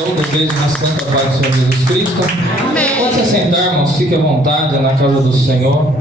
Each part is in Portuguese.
todos, beijo na santa paz do Senhor Jesus Cristo. Pode se sentar, irmãos, fique à vontade na casa do Senhor.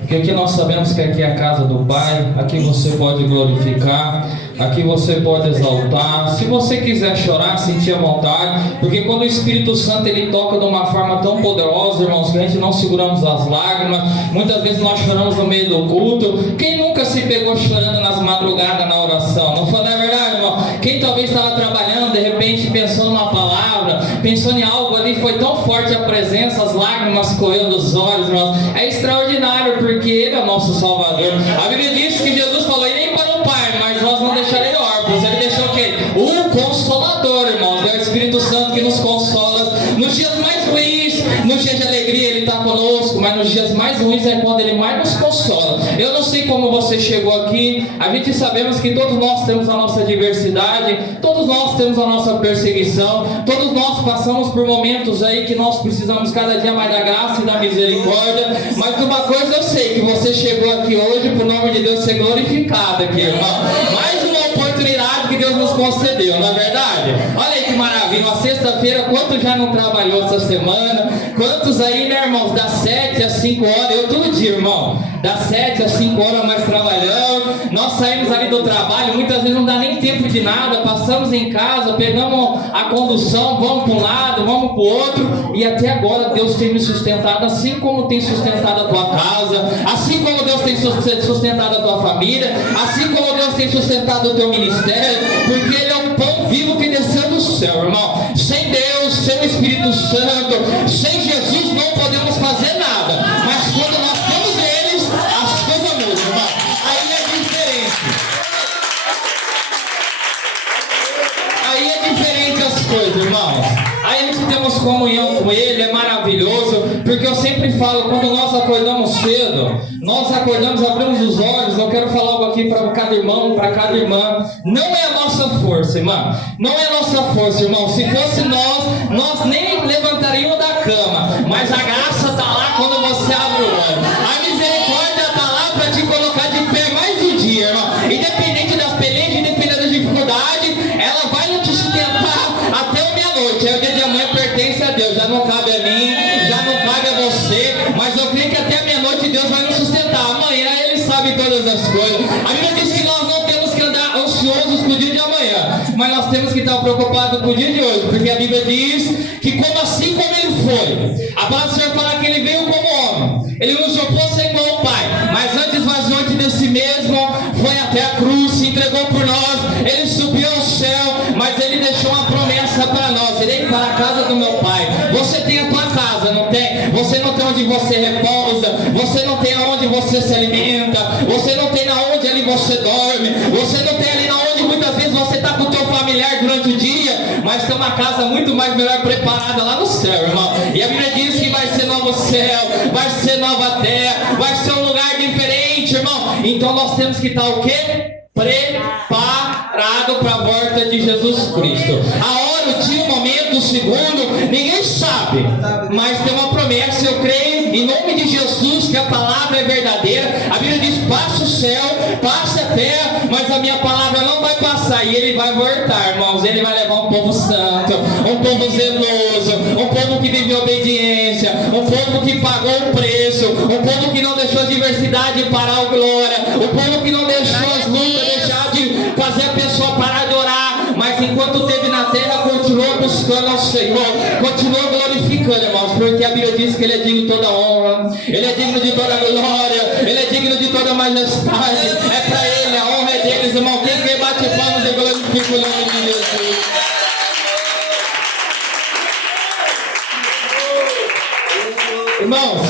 Porque aqui nós sabemos que aqui é a casa do Pai, aqui você pode glorificar, aqui você pode exaltar. Se você quiser chorar, sentir a vontade, porque quando o Espírito Santo ele toca de uma forma tão poderosa, irmãos, que a gente não seguramos as lágrimas. Muitas vezes nós choramos no meio do culto. Quem nunca se pegou chorando nas madrugadas na oração? Não foi, não é verdade, irmão? Quem talvez estava trabalhando, de repente pensando na palavra, pensando em algo ali, foi tão forte a presença, as lágrimas correndo dos olhos, irmãos. É extraordinário, porque Ele é o nosso Salvador. A Bíblia diz que Jesus falou, e nem para o Pai, mas nós não deixarei órfãos. Ele deixou o quê? O Consolador, irmãos. É o Espírito Santo que nos consola nos dias mais ruins. Nos dias de alegria Ele está conosco, mas nos dias mais ruins é quando Ele mais nos consola. Eu não sei como você chegou aqui. A gente sabemos que todos nós temos a nossa diversidade, todos nós temos a nossa perseguição, todos nós passamos por momentos aí que nós precisamos cada dia mais da graça e da misericórdia. Mas uma coisa eu sei, que você chegou aqui hoje para o nome de Deus ser glorificado aqui, irmão. Mais uma oportunidade que Deus nos concedeu, não é verdade? Olha aí que maravilha, uma sexta-feira, quantos já não trabalhou essa semana? Quantos aí, né, irmãos, das 7 às 5 horas, eu todo dia, irmão, das 7 às 5 horas mais trabalhando. Nós saímos ali do trabalho, muitas vezes não dá nem tempo de nada, passamos em casa, pegamos a condução, vamos para um lado, vamos para o outro, e até agora Deus tem me sustentado, assim como tem sustentado a tua casa, assim como Deus tem sustentado a tua família, assim como Deus tem sustentado o teu ministério, porque Ele é o pão vivo que desceu do céu, irmão. Sem Deus, sem o Espírito Santo, sem Jesus não podemos fazer nada, mas quando nós temos eles, as coisas mudam, irmão. Aí é diferente. Aí é diferente as coisas, irmãos. Aí a gente temos comunhão com Ele, é maravilhoso, porque eu sempre falo, quando nós acordamos cedo, nós acordamos, abrimos os olhos. Eu quero falar algo aqui para cada irmão, para cada irmã. Não é a nossa força, irmão. Não é a nossa força, irmão. Se fosse nós nem levantaríamos da cama. Mas a graça está lá quando você abre o olho. A misericórdia está lá para te colocar de pé mais um dia, irmão. Independente das pelejas, independente das dificuldades, ela vai te sustentar até a meia-noite. Aí o dia de amanhã pertence a Deus. Já não cabe a mim, já não cabe a você. Mas eu creio que até a meia-noite Deus vai nos sustentar. Amanhã Ele sabe todas as coisas. A Bíblia diz que nós não temos que andar ansiosos com o dia de amanhã, mas nós temos que estar preocupados com o dia de hoje, porque a Bíblia diz que como assim como Ele foi, a palavra do Senhor fala que Ele veio como homem, Ele nos ocupou sem igual ao Pai, mas antes esvaziou-se de si mesmo, foi até a cruz, se entregou por nós, Ele subiu ao céu, mas Ele deixou uma promessa para nós: irei para a casa do meu Pai. Você tem a tua casa, não tem? Você não tem onde você repousa, você não tem aonde você se alimenta, você não tem aonde ali você dorme, você não tem ali aonde muitas vezes você está com o teu familiar durante o dia, mas tem uma casa muito mais melhor preparada lá no céu, irmão. E a Bíblia diz que vai ser novo céu, vai ser nova terra, vai ser um lugar diferente, irmão. Então nós temos que estar o quê? Preparado para a volta de Jesus Cristo. A hora, o dia, o momento, o segundo, ninguém sabe, mas tem uma promessa. Eu creio em nome de Jesus que a palavra é verdadeira. A Bíblia diz: passa o céu, passa a terra, mas a minha palavra não vai passar. E Ele vai voltar, irmãos. Ele vai levar um povo santo, um povo zeloso, um povo que vive obediência, um povo que pagou o preço, um povo que não deixou a diversidade parar a glória, um povo que não deixou as lutas deixar de fazer a pessoa parar de orar, mas enquanto esteve na terra continuou buscando ao Senhor, continuou glorificando, irmãos, porque a Bíblia diz que Ele é digno de toda honra, Ele é digno de toda glória, Ele é digno de toda majestade. É para Ele, a honra é deles, irmão. Quem bate palmas e glorifica o nome de Jesus. Irmãos,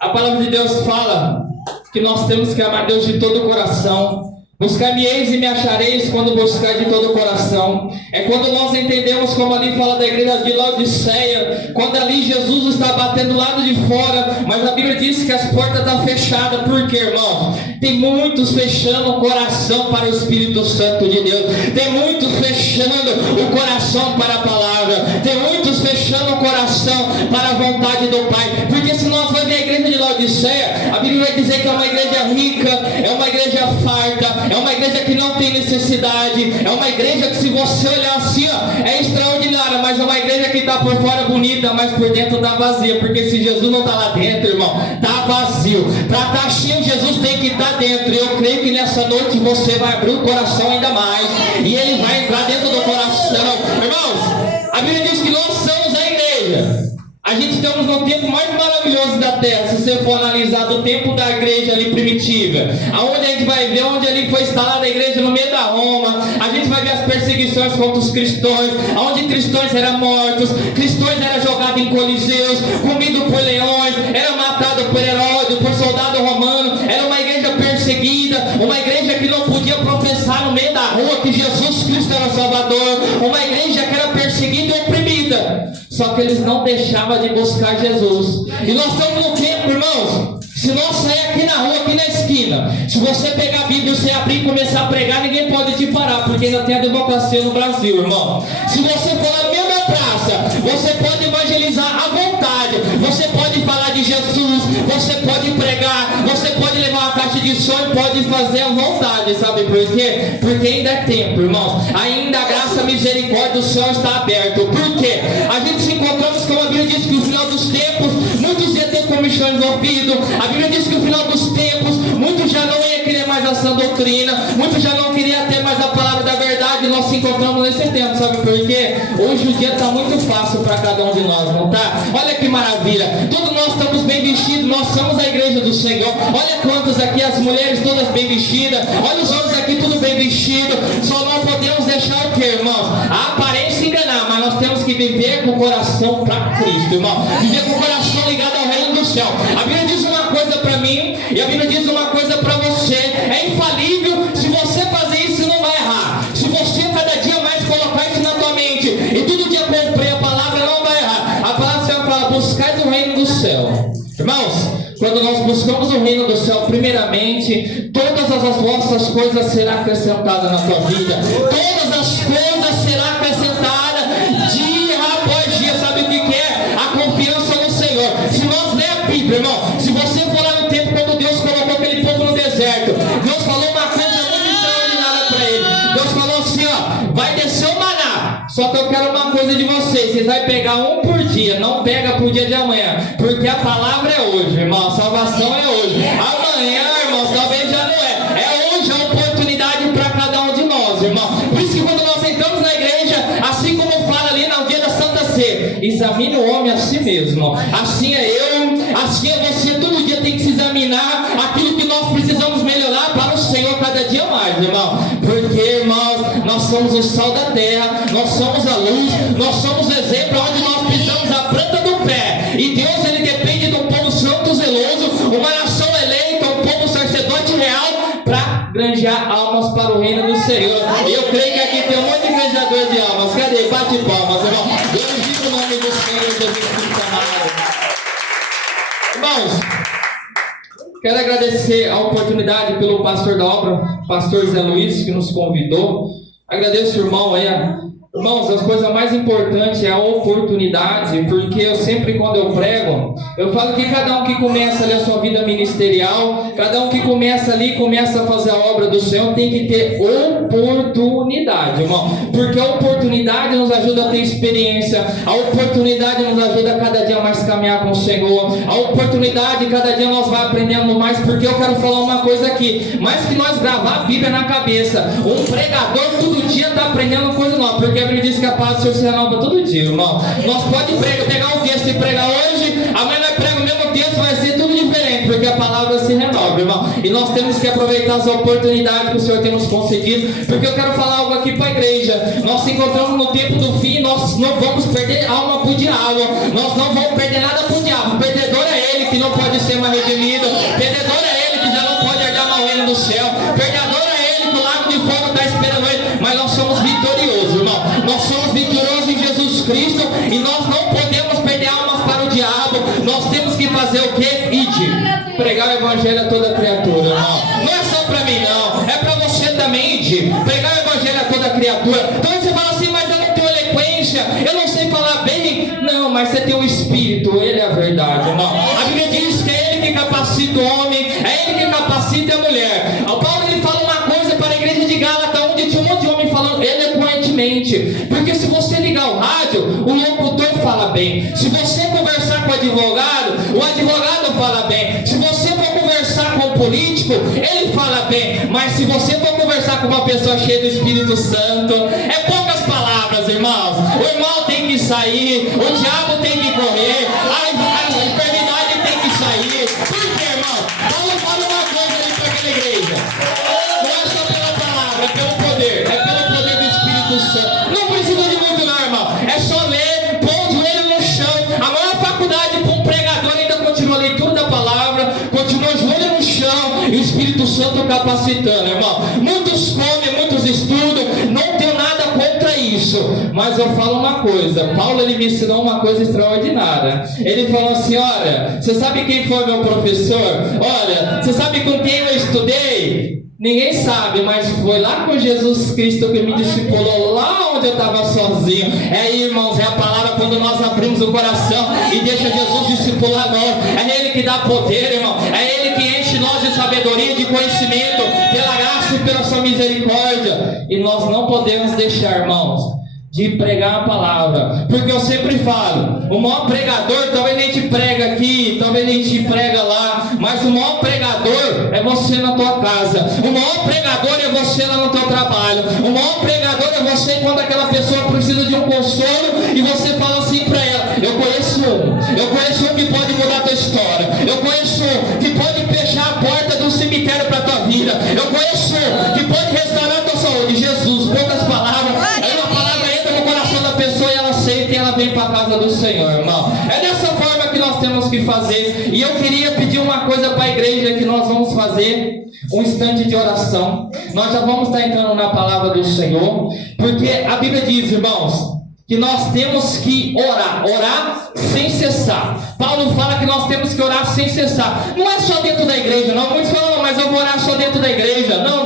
a palavra de Deus fala que nós temos que amar Deus de todo o coração. Buscar-me-eis e me achareis quando buscar de todo o coração. É quando nós entendemos, como ali fala da igreja de Laodiceia, quando ali Jesus está batendo do lado de fora, mas a Bíblia diz que as portas estão fechadas. Por quê, irmão? Tem muitos fechando o coração para o Espírito Santo de Deus. Tem muitos fechando o coração para a palavra. Tem muitos fechando o coração para a vontade do Pai. Porque se nós vamos ver a igreja de Laodiceia, a Bíblia vai dizer que é uma igreja rica, é uma igreja farta, é uma igreja que não tem necessidade, é uma igreja que, se você olhar assim, ó, é extraordinária, mas é uma igreja que está por fora bonita, mas por dentro está vazia, porque se Jesus não está lá dentro, irmão, está vazio. Para estar cheio, Jesus tem que estar dentro, e eu creio que nessa noite você vai abrir o coração ainda mais, e ele vai entrar dentro do coração. Irmãos, a Bíblia diz que nós somos a igreja. A gente estamos no tempo mais maravilhoso da terra, se você for analisar do tempo da igreja ali primitiva, aonde a gente vai ver onde ali foi instalada a igreja no meio da Roma. A gente vai ver as perseguições contra os cristãos, aonde cristãos eram mortos, cristãos eram jogados em coliseus, comidos por leões, era matado por Herodes, por soldado romano. Era uma igreja perseguida, uma igreja que não podia professar no meio da rua que Jesus Cristo era o Salvador, uma igreja que era perseguida e oprimida. Só que eles não deixavam de buscar Jesus. E nós estamos no tempo, irmãos, se nós sair aqui na rua, aqui na esquina, se você pegar a Bíblia, você abrir e começar a pregar, ninguém pode te parar, porque ainda tem a democracia no Brasil, irmão. Se você for na mesma praça, você pode evangelizar à vontade, você pode falar de Jesus, você pode pregar, você pode levar uma caixa de som e pode fazer à vontade, sabe por quê? Porque ainda é tempo, irmãos. Ainda a graça, a misericórdia do céu está aberto. Por quê? A gente se encontramos, como a Bíblia diz, que no final dos tempos, muitos iam ter comichão envolvido. A Bíblia diz que no final dos tempos, muitos já não iam querer mais a sã doutrina, muitos já não queriam ter mais a palavra da verdade. Nós se encontramos nesse tempo, sabe por quê? Hoje o dia está muito fácil para cada um de nós, não está? Olha que maravilha, todos nós estamos bem vestidos, nós somos a igreja do Senhor. Olha quantos aqui, as mulheres todas bem vestidas, olha os homens aqui tudo bem vestido. Só não podemos deixar o que, irmãos? A aparência enganar, mas nós temos que viver com o coração para Cristo, irmão. Viver com o coração ligado ao reino do céu. A Bíblia diz uma coisa para mim e a Bíblia diz uma coisa para você. É infalível. Se você fazer isso, não vai errar. Se você cada dia mais colocar isso na tua mente e todo dia cumprir a palavra, não vai errar. A palavra do Senhor fala: buscai o reino do céu. Irmãos, quando nós buscamos o reino do céu, primeiramente, todas as vossas coisas serão acrescentadas na tua vida. Todas as coisas serão acrescentadas dia após dia. Sabe o que é? A confiança no Senhor. Se nós ler a Bíblia, irmão, se você for lá no tempo quando Deus colocou aquele povo no deserto, Deus falou uma coisa muito extraordinária para ele. Deus falou assim, ó: vai descer o maná. Só que eu quero uma coisa de vocês: vocês vão pegar um por dia, não pega por dia de amanhã, porque a palavra é hoje, irmão, a salvação é hoje. Amanhã, irmãos, talvez já não é. É hoje a oportunidade para cada um de nós, irmão. Por isso que quando nós entramos na igreja, assim como fala ali no dia da Santa Ceia, examine o homem a si mesmo. Assim é eu, assim é você. Todo dia tem que se examinar aquilo que nós precisamos melhorar para o Senhor cada dia mais, irmão. Porque, irmãos, nós somos o sal da terra, nós somos a luz, nós somos o exemplo onde nós pisamos a planta do pé. E Deus, ele depende de um povo santo, zeloso, uma nação eleita, um povo sacerdote real, para granjear almas para o reino do Senhor. E eu creio que aqui tem um monte de granjeador de almas. Cadê? Bate palmas, irmão. Glorifica o nome do Senhor Jesus Cristo amado. Irmãos, quero agradecer a oportunidade pelo pastor da obra, pastor Zé Luiz, que nos convidou. Agradeço, irmão, aí. Irmãos, as coisas mais importantes é a oportunidade, porque eu sempre, quando eu prego, eu falo que cada um que começa ali a sua vida ministerial, cada um que começa ali, começa a fazer a obra do Senhor, tem que ter oportunidade, irmão, porque a oportunidade nos ajuda a ter experiência, a oportunidade nos ajuda a cada dia mais caminhar com o Senhor, a oportunidade, cada dia nós vamos aprendendo mais, porque eu quero falar uma coisa aqui: mais que nós gravar a Bíblia na cabeça, um pregador todo dia está aprendendo coisa nova, porque a Bíblia diz que a paz do Senhor se renova todo dia, irmão. Nós podemos pegar um texto e pregar hoje, amanhã nós pregamos o mesmo texto, vai ser tudo diferente, porque a palavra se renova, irmão. E nós temos que aproveitar as oportunidades que o Senhor tem nos concedido, porque eu quero falar algo aqui para a igreja. Nós se encontramos no tempo do fim, nós não vamos perder alma para o diabo, nós não vamos perder nada para o diabo. O perdedor é ele que não pode ser mais redimido, o perdedor é ele que já não pode herdar mais o reino do céu, o perdedor é ele que o lago de fogo está esperando ele. Mas nós somos vitoriosos, irmão. Nós somos vitoriosos em Jesus Cristo e nós não podemos perder almas para o diabo. Nós temos que fazer o quê? Ide. Pregar o evangelho a toda criatura, irmão. Não é só para mim, não. É para você também, ide. Pregar o evangelho a toda criatura. Então você fala assim: mas eu não tenho eloquência, eu não sei falar bem. Não, mas você tem o Espírito, ele é a verdade, irmão. A Bíblia diz que é ele que capacita o homem, é constantemente. Porque se você ligar o rádio, o locutor fala bem. Se você conversar com o advogado fala bem. Se você for conversar com o político, ele fala bem. Mas se você for conversar com uma pessoa cheia do Espírito Santo, é poucas palavras, irmãos. O irmão tem que sair, o diabo tem que correr, a enfermidade tem que sair. Por quê, irmão? Fala uma coisa ali para aquela igreja. Não é só pela palavra, é pelo poder. É pelo poder do Espírito Santo. Não precisa de muito não, irmão. É só ler, pôr o joelho no chão. A maior faculdade para um pregador ainda continua a leitura da palavra, continua o joelho no chão e o Espírito Santo capacitando, irmão. Muitos comem, muitos estudam, não tenho nada contra isso, mas eu falo uma coisa. Paulo, ele me ensinou uma coisa extraordinária. Ele falou assim: olha, você sabe quem foi meu professor? Olha, você sabe com quem eu estudei? Ninguém sabe, mas foi lá com Jesus Cristo que me discipulou, lá onde eu estava sozinho. É aí, irmãos, é a palavra quando nós abrimos o coração e deixa Jesus discipular nós. É Ele que dá poder, irmão. É Ele que enche nós de sabedoria, de conhecimento, pela graça e pela sua misericórdia. E nós não podemos deixar, irmãos, de pregar a palavra, porque eu sempre falo, o maior pregador, talvez a gente prega aqui, talvez a gente prega lá, mas o maior pregador é você na tua casa, o maior pregador é você lá no teu trabalho, o maior pregador é você quando aquela pessoa precisa de um consolo e você fala assim para ela: eu conheço um que pode mudar a tua história, eu conheço um que pode fechar a porta do cemitério para a tua vida, eu conheço um que pode restaurar a tua saúde. Jesus, poucas palavras, aí uma palavra entra no coração da pessoa e ela aceita e ela vem para a casa do Senhor, irmão. É dessa forma que nós temos que fazer. E eu queria pedir uma coisa para a igreja, que nós vamos fazer um instante de oração. Nós já vamos estar entrando na palavra do Senhor, porque a Bíblia diz, irmãos, que nós temos que orar sem cessar. Paulo fala que nós temos que orar sem cessar. Não é só dentro da igreja, não. Muitos falam: mas eu vou orar só dentro da igreja. Não.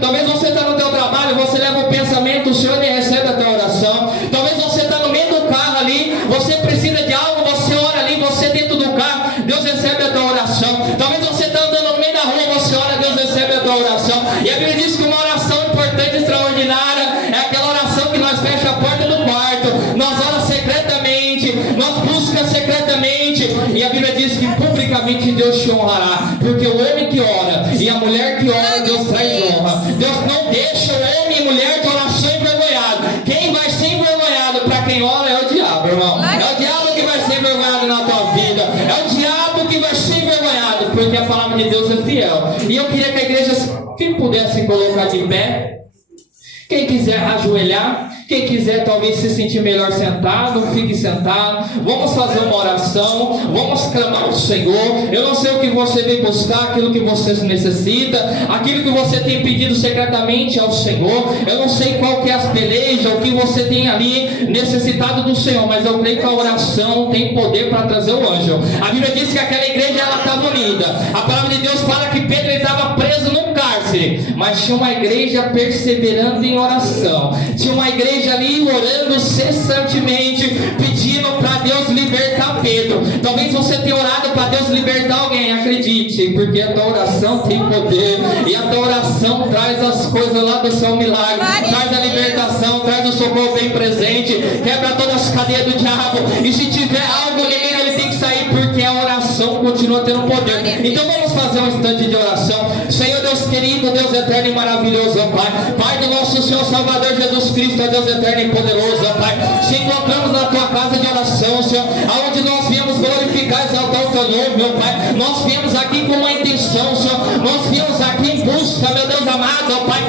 Talvez você está no teu trabalho, você leva o pensamento, o Senhor nem recebe a tua oração. Talvez você está no meio do carro ali, você precisa de algo, você ora ali, você dentro do carro, Deus recebe a tua oração. Talvez você está andando no meio da rua, você ora, Deus recebe a tua oração. E a Bíblia diz que uma oração importante, extraordinária, é aquela oração que nós fechamos a porta do quarto, nós oramos secretamente, nós buscamos secretamente, e a Bíblia diz que publicamente Deus te honrará, porque o homem que ora e a mulher que ora, Deus traz honra. Deus não deixa o homem e mulher de oração envergonhado. Quem vai ser envergonhado para quem ora é o diabo, irmão. É o diabo que vai ser envergonhado na tua vida, é o diabo que vai ser envergonhado, porque a palavra de Deus é fiel. E eu queria que a igreja, quem pudesse colocar de pé, quem quiser ajoelhar, quem quiser talvez se sentir melhor sentado, fique sentado. Vamos fazer uma oração, vamos clamar ao Senhor. Eu não sei o que você vem buscar, aquilo que você necessita, aquilo que você tem pedido secretamente ao Senhor. Eu não sei qual que é as pelejas, o que você tem ali necessitado do Senhor, mas eu creio que a oração tem poder para trazer o anjo. A Bíblia diz que aquela igreja, ela estava unida. A palavra de Deus fala que Pedro estava preso num cárcere, mas tinha uma igreja perseverando em oração. Tinha uma igreja ali orando cessantemente, pedindo para Deus libertar Pedro. Talvez você tenha orado para Deus libertar alguém, acredite, porque a tua oração tem poder, e a tua oração traz as coisas lá do seu milagre, traz a libertação, traz o socorro bem presente, quebra todas as cadeias do diabo, e se tiver algo nele, ele tem que sair, porque a oração continua tendo poder. Então vamos fazer um instante de oração. Senhor Deus querido, Deus eterno e maravilhoso, Pai, Pai do nosso Senhor Salvador Jesus Cristo, é Deus eterno e poderoso, Pai, se encontramos na tua casa de oração, Senhor, aonde nós viemos glorificar e exaltar o teu nome, meu Pai. Nós viemos aqui com uma intenção, Senhor, nós viemos aqui em busca, meu Deus amado, ó Pai,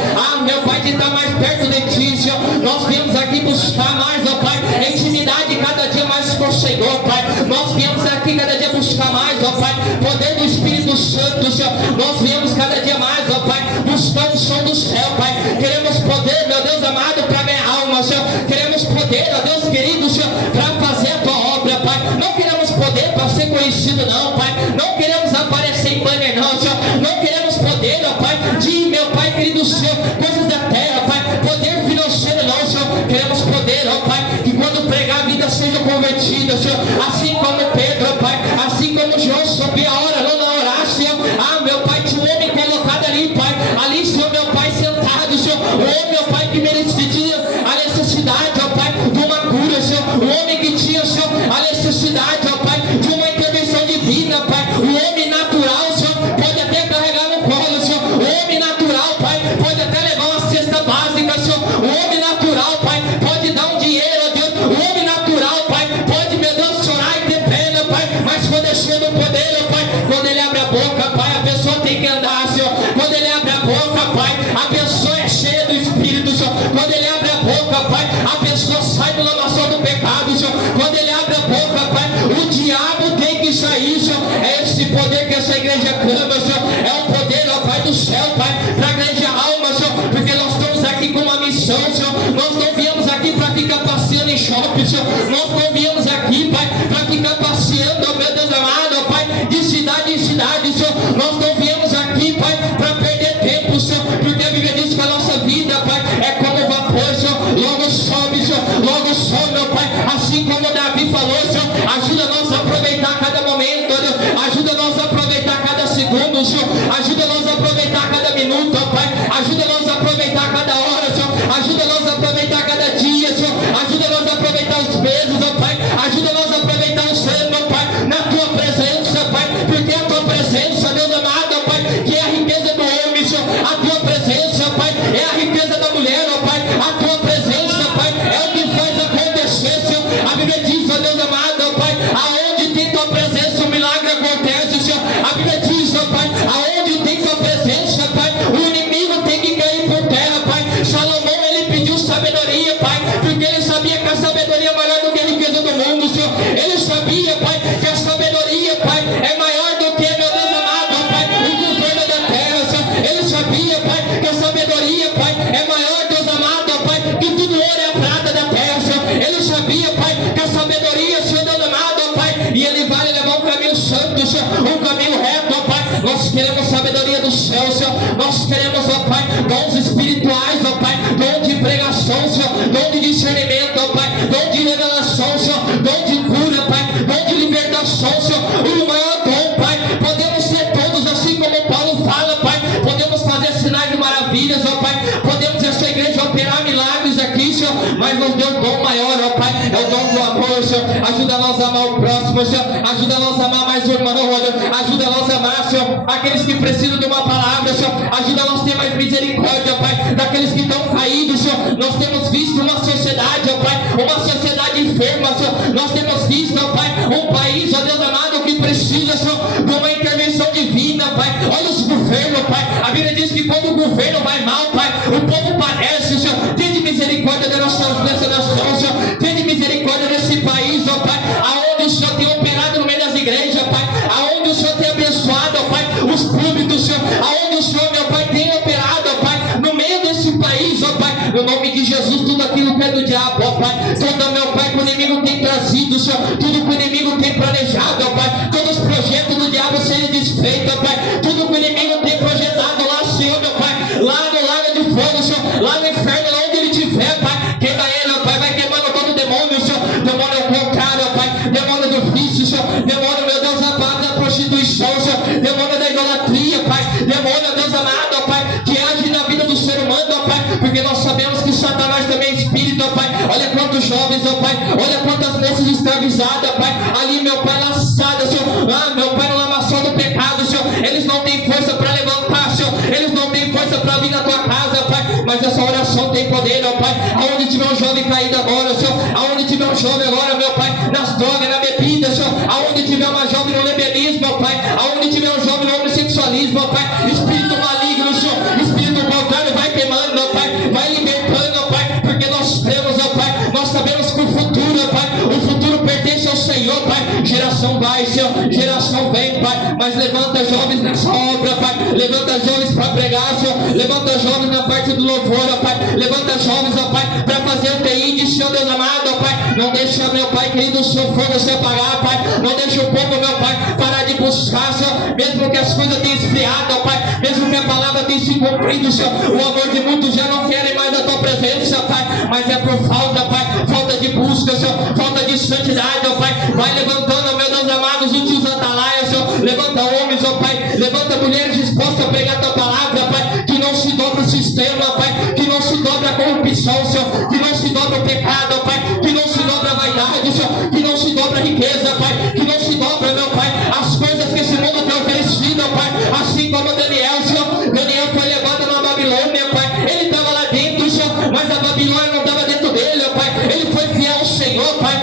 meu Pai, de estar mais perto de ti, Senhor. Nós viemos aqui buscar mais, ó Pai, intimidade cada dia mais com o Senhor, Pai. Nós viemos aqui cada dia buscar mais, ó Pai, poder do Espírito Santo, Senhor. Nós viemos cada dia mais, ó Pai, buscar o som do céu, Pai. Queremos poder, meu Deus amado, para minha alma, Senhor. Queremos poder, ó Deus querido, Senhor, para fazer a tua obra, Pai. Não queremos poder para ser conhecido, não, Pai. Não queremos aparecer em banner, não, Senhor. Não queremos poder, ó Pai, de, meu Pai querido, Senhor, coisas da terra, Pai. Poder financeiro, não, Senhor. Queremos poder, ó Pai, que quando pregar a vida seja convertida, Senhor. Assim como Pedro, ó Pai, assim como João soube a hora, não na orar, Senhor. Meu Pai, tinha um homem colocado ali, Pai. Ali, Senhor, meu Pai, sentado, Senhor. O homem, meu Pai, Pai, que merecia a necessidade, ó Pai, de uma cura, Senhor. O homem que tinha, Senhor, a necessidade, ó Pai, de uma intervenção divina, Pai. O homem natural, Senhor, pode até carregar no colo, Senhor. O homem natural, Pai, pode até levar uma cesta básica, Senhor. O homem natural, Pai, pode dar um dinheiro, ó Deus. O homem natural, Pai, pode, meu Deus, chorar e ter pena, Pai. Mas quando é cheio do poder, ó Pai, quando ele abre a boca, Pai, a pessoa tem que andar, Senhor. Quando ele abre a boca, Pai, a pessoa é cheia do Espírito, Senhor. Quando ele abre a boca, Pai, a pessoa sai do lamaçal do pecado, Senhor. Quando ele abre a boca, Pai, o diabo tem que sair, Senhor. É esse poder que essa igreja clama, Senhor. É o poder, ó Pai, do céu, Pai, para a igreja alma, Senhor. Porque nós estamos aqui com uma missão, Senhor. Nós não viemos aqui para ficar passeando em shopping, Senhor. Nós não viemos aqui, Pai, para ficar passeando, ó meu Deus amado, ó Pai, de cidade em cidade, Senhor. Nós não viemos aqui, Pai, para perder tempo, Senhor. Porque a Bíblia diz que a nossa vida, Pai, é como vapor, Senhor. Logo sobe, Senhor. Logo sobe, meu Pai. Assim como Davi falou, Senhor. Ajuda nós a aproveitar cada momento, ó Deus. Ajuda nós a aproveitar cada segundo, Senhor. Ajuda nós a aproveitar cada minuto, ó Pai. Ajuda nós a aproveitar cada hora, Senhor. Ajuda nós a aproveitar cada dia, Senhor. Ajuda nós a aproveitar os pesos, ó Pai. Ajuda nós a aproveitar o céu, meu Pai, na tua presença, Pai. Porque a tua presença, Deus amado, ó Pai, que é a riqueza do homem, Senhor. A tua presença, Pai, é a riqueza da mulher, ó Pai. A tua presença, Pai, é o que faz acontecer, Senhor. A Bíblia diz, ó Deus amado, ó Pai, aonde tem tua presença, o milagre acontece, Senhor. A Bíblia diz, ó Pai, aonde tem tua presença, Pai, o inimigo tem que cair por terra, Pai. Salomão, ele pediu sabedoria, Pai, porque ele sabia que a sabedoria é maior do que a riqueza do mundo, Senhor. Ele sabia, Pai, que a sabedoria, Pai, é maior do que, meu Deus amado, ó Pai, o governo da terra, Senhor. Ele sabia, Pai, que a sabedoria, Pai, é maior, Deus amado, ó Pai, que tudo ouro é a prata da terra, Senhor. Ele sabia, Pai, que a sabedoria, Senhor, Deus amado, ó Pai, e ele vai levar um caminho santo, Senhor, um caminho reto, ó Pai. Nós queremos sabedoria do céu, Senhor. Nós queremos, ó Pai, dons espirituais, ó Pai, dom de pregação, Senhor, dom de discernimento, ó Pai, dom de revelação, Senhor, dom de cura, Pai, dom de libertação, Senhor, o maior dom, Pai. Podemos ser todos assim como Paulo fala, Pai. Podemos fazer sinais de maravilhas, ó Pai. Podemos essa igreja operar milagres aqui, Senhor, mas nos deu um dom maior, ó Pai, é o dom do amor, Senhor. Ajuda nós a amar o próximo, Senhor. Ajuda nós a amar mais o irmão, ó Deus. Ajuda nós a amar, Senhor, aqueles que precisam de uma palavra, Senhor. Ajuda nós a ter mais misericórdia, Pai, daqueles que estão caídos, Senhor. Nós temos visto uma sociedade, ó Pai, uma sociedade enferma, Senhor. Nós temos visto, ó Pai, um país, ó Deus amado, que precisa, Senhor, de uma intervenção divina, Pai. Olha os governos, Pai. A Bíblia diz que quando o governo vai mal, Pai, o povo padece, Senhor. Tende misericórdia dessa nação, Senhor. Tende misericórdia desse país, ó Pai, aonde o Senhor tem operado no meio das igrejas, Pai. Aonde o Senhor tem abençoado, ó Pai, os púlpitos, Senhor. Aonde o Senhor, meu Pai, tem operado, ó Pai, no meio desse país, ó Pai. No nome de Jesus, tudo aquilo que é do diabo, ó Pai. Tudo, meu Pai, que o inimigo tem trazido, Senhor. Tudo que o inimigo tem planejado, ó Pai. Todos os projetos do diabo serem desfeitos, ó Pai. Tudo que o inimigo tem projetado lá, Senhor, meu Pai. Lá no lago de fogo, Senhor. Lá no inferno, lá onde ele estiver, Pai. Queima ele, ó Pai. Vai queimando todo demônio, Senhor. Demônio ao contrário, ó Pai. Demônio do vício, Senhor. Demônio, meu Deus amado, da prostituição, Senhor. Demônio da idolatria, Pai. Demônio, Deus amado, ó Pai, que age na vida do ser humano, ó Pai. Porque nós sabemos que Satanás também é espírito, ó Pai. Olha quantos jovens, ó Pai. Olha quantas moças escravizadas, Pai. Ali, meu Pai, laçadas, Senhor. Ah, meu Pai, no lamaçal do pecado, Senhor. Eles não têm força para levantar, Senhor. Eles não têm força para vir na tua casa, Pai. Mas essa oração tem poder, ó Pai. Aonde tiver um jovem caído agora, Senhor. Aonde tiver um jovem agora, meu Pai, nas drogas, na bebida, Senhor. Aonde tiver uma jovem no lebelismo, ó Pai. Aonde tiver um jovem no homossexualismo, ó Pai. Espírito maligno, Senhor. Espírito contrário, vai queimando, ó Pai. Vai libertando, ó Pai. Porque nós cremos, ó Pai. Nós sabemos que o futuro, ó Pai, o futuro pertence ao Senhor, Pai. Geração vai, Senhor. Geração vem, Pai. Mas levanta jovens nessa obra, Pai. Levanta jovens para pregar, Senhor. Levanta jovens na parte do louvor, ó Pai. Levanta jovens, ó Pai, para fazer o TI, Senhor Deus amado, ó Pai. Não deixa, meu Pai, querido, o seu fogo se apagar, Pai. Não deixa o povo, meu Pai, parar de buscar, Senhor. Mesmo que as coisas tenham esfriado, ó Pai. Mesmo que a palavra tenha se cumprido, Senhor. O amor de muitos já não querem mais a tua presença, Pai. Mas é por falta, Pai. Falta de busca, Senhor. Falta de santidade, ó Pai. Vai levantando, meu Deus amado, os últimos atalaias, Senhor. Levanta homens, ó Pai. Levanta mulheres dispostas a pregar a tua palavra, Pai. Que não se dobra o sistema, Pai. Que não se dobra a corrupção, Senhor, que não se dobra o pecado, ó Pai, que não se dobra a vaidade, Senhor, que não se dobra a riqueza, Pai, que não se dobra, meu Pai, as coisas que esse mundo tem oferecido, ó Pai, assim como Daniel, Senhor, Daniel foi levado na Babilônia, Pai, ele estava lá dentro, Senhor, mas a Babilônia não estava dentro dele, ó Pai, ele foi fiel ao Senhor, Pai,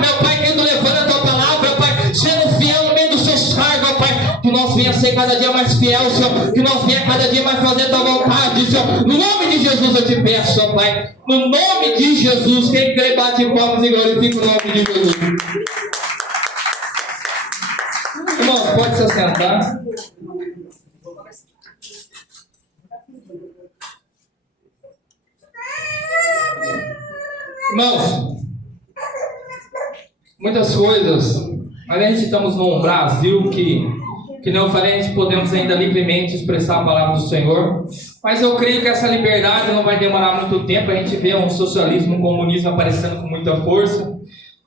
meu Pai, querido, levando a tua palavra, Pai, sendo fiel no meio dos seus cargos, ó Pai, que nós venha ser cada dia mais fiel, Senhor, que nós venha cada dia mais fazer tua vontade, Senhor, no nome de Jesus eu te peço, ó Pai, no nome de Jesus, quem crê bate palmas e glorifica o nome de Jesus. Irmãos, pode se assentar. Irmãos, muitas coisas, mas a gente estamos num Brasil que nem eu falei, a gente podemos ainda livremente expressar a palavra do Senhor, mas eu creio que essa liberdade não vai demorar muito tempo. A gente vê um socialismo, um comunismo aparecendo com muita força,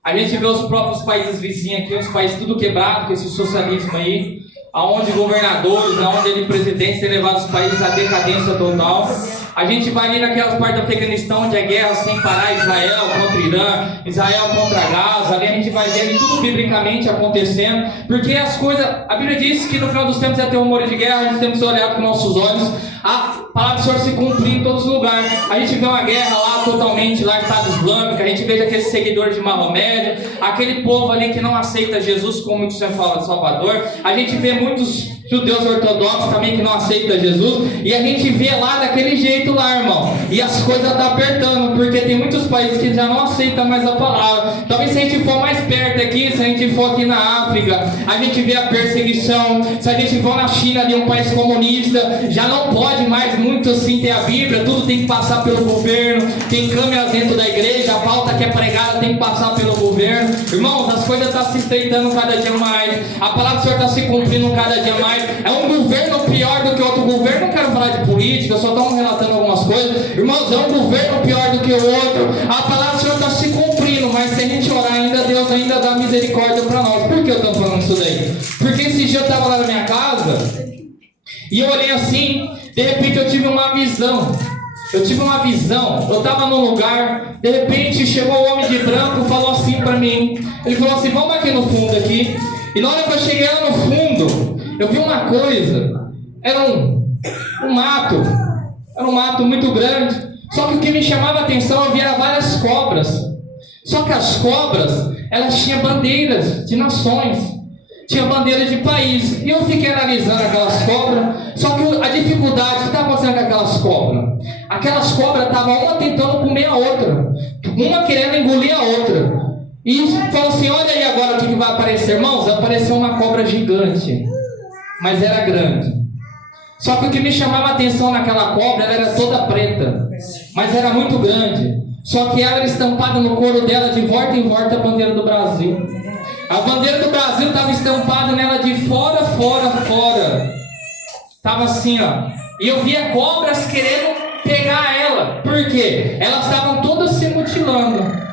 a gente vê os próprios países vizinhos aqui, os países tudo quebrado com esse socialismo aí, aonde governadores, aonde ele presidentes têm levado os países à decadência total. A gente vai ali naquelas partes do Afeganistão, onde é guerra sem parar, Israel contra Irã, Israel contra Gaza, ali a gente vai vendo tudo biblicamente acontecendo, porque as coisas, a Bíblia diz que no final dos tempos ia ter rumor de guerra, a gente tem que ser olhado com nossos olhos, a palavra do Senhor se cumprir em todos os lugares. A gente vê uma guerra lá totalmente, lá Estado Islâmico, a gente vê aqueles seguidores de Maomé, aquele povo ali que não aceita Jesus, como muito sempre fala de Salvador, a gente vê muitos judeus ortodoxos também que não aceitam Jesus, e a gente vê lá daquele jeito lá, irmão, e as coisas estão apertando, porque tem muitos países que já não aceitam mais a palavra. Talvez se a gente for mais perto aqui, se a gente for aqui na África, a gente vê a perseguição. Se a gente for na China, ali um país comunista, já não pode mais muito assim ter a Bíblia, tudo tem que passar pelo governo, tem câmeras dentro da igreja, a pauta que é pregada tem que passar pelo governo. Irmãos, as coisas estão se estreitando cada dia mais, a palavra do Senhor está se cumprindo cada dia mais. É um governo pior do que outro governo. Não quero falar de política, só estamos relatando algumas coisas. Irmãos, é um governo pior do que o outro. A palavra do Senhor está se cumprindo, mas se a gente orar ainda, Deus ainda dá misericórdia para nós. Por que eu estou falando isso daí? Porque esse dia eu estava lá na minha casa e eu olhei assim, de repente eu tive uma visão. Eu estava num lugar, de repente chegou um homem de branco e falou assim para mim. Ele falou assim: vamos aqui no fundo aqui. E na hora que eu cheguei lá no fundo, eu vi uma coisa, era um mato muito grande, só que o que me chamava a atenção, eu via várias cobras, só que as cobras, elas tinham bandeiras de nações, tinha bandeiras de país, e eu fiquei analisando aquelas cobras, só que a dificuldade que estava acontecendo com aquelas cobras estavam uma tentando comer a outra, uma querendo engolir a outra. E falou assim: olha aí agora o que vai aparecer. Irmãos, apareceu uma cobra gigante, mas era grande. Só que o que me chamava a atenção naquela cobra, ela era toda preta, mas era muito grande. Só que ela era estampada no couro dela de volta em volta a bandeira do Brasil. A bandeira do Brasil estava estampada nela de fora. Estava assim, ó. E eu via cobras querendo pegar ela. Por quê? Elas estavam todas se mutilando.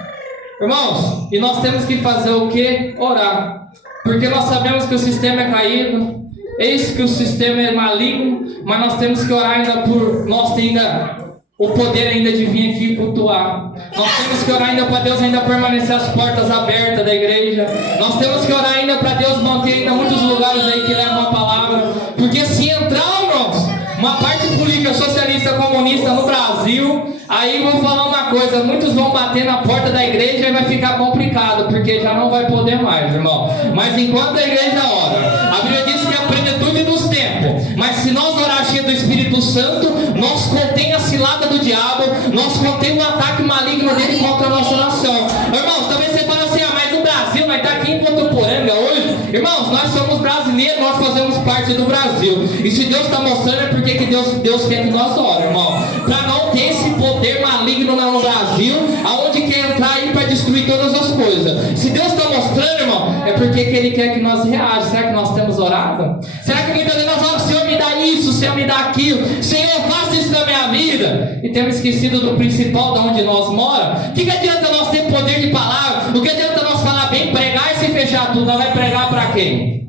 Irmãos, e nós temos que fazer o que? Orar. Porque nós sabemos que o sistema é caído, eis que o sistema é maligno, mas nós temos que orar ainda por nós ter ainda o poder ainda de vir aqui cultuar. Nós temos que orar ainda para Deus ainda permanecer as portas abertas da igreja. Nós temos que orar ainda para Deus manter ainda muitos lugares aí que levam a palavra. Porque se entrar, irmãos, uma parte política socialista comunista no Brasil, aí vou falar uma coisa, muitos vão bater na porta da igreja e vai ficar complicado, porque já não vai poder mais, irmão. Mas enquanto a igreja ora, a Bíblia diz que é a plenitude dos tempos, mas se nós orar cheio do Espírito Santo, nós contém a cilada do diabo, nós contém o ataque maligno dele contra a nossa nação. Irmãos, talvez você fale assim: mas no Brasil, nós estamos aqui em Votuporanga hoje. Irmãos, nós somos brasileiros, nós fazemos parte do Brasil. E se Deus está mostrando, é porque que Deus quer que nós oremos, irmão. Para não ter esse poder maligno no Brasil, aonde quer entrar aí para destruir todas as coisas. Se Deus está mostrando, irmão, é porque que Ele quer que nós reajamos. Será que nós temos orado? Será que muitas vezes nós falamos: Senhor, me dá isso, Senhor, me dá aquilo, Senhor, faça isso na minha vida, e temos esquecido do principal, de onde nós moramos? O que adianta nós ter poder de palavra? O que adianta nós falar bem, pregar e se fechar tudo? Nós vai pregar para quem?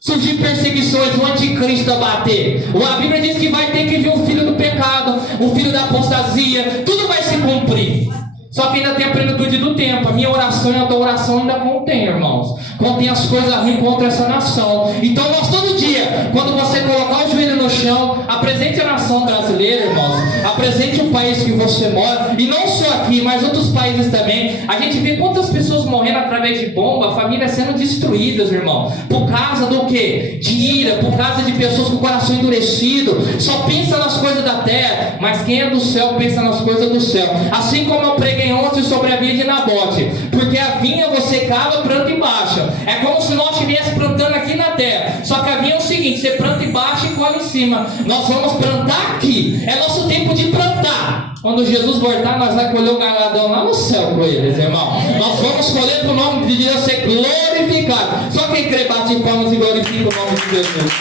Se surgir perseguições, o anticristo a bater. A Bíblia diz que vai ter que vir o filho do pecado, o filho da apostasia, tudo vai se cumprir. Só que ainda tem a plenitude do tempo. A minha oração e a tua oração ainda contém, irmãos. Contém as coisas ruins contra essa nação. Então nós todo dia, quando você colocar o joelho no chão, apresente a nação brasileira, irmãos. Apresente o país que você mora. E não só aqui, mas outros países também. A gente vê quantas pessoas morrendo através de bomba, famílias sendo destruídas, irmão. Por causa do quê? De ira, por causa de pessoas com o coração endurecido. Só pensa nas coisas da terra. Mas quem é do céu pensa nas coisas do céu. Assim como eu preguei ontem sobre a vinha de Nabote, porque a vinha você cava, planta e baixa. É como se nós estivéssemos plantando aqui na terra, só que a vinha é o seguinte: você planta e baixa e colhe em cima. Nós vamos plantar aqui, é nosso tempo de plantar. Quando Jesus voltar, nós vamos colher o galadão lá no céu com eles, irmão. Nós vamos colher para o nome de Deus ser glorificado. Só quem crê bate palmas e glorifica o nome de Jesus.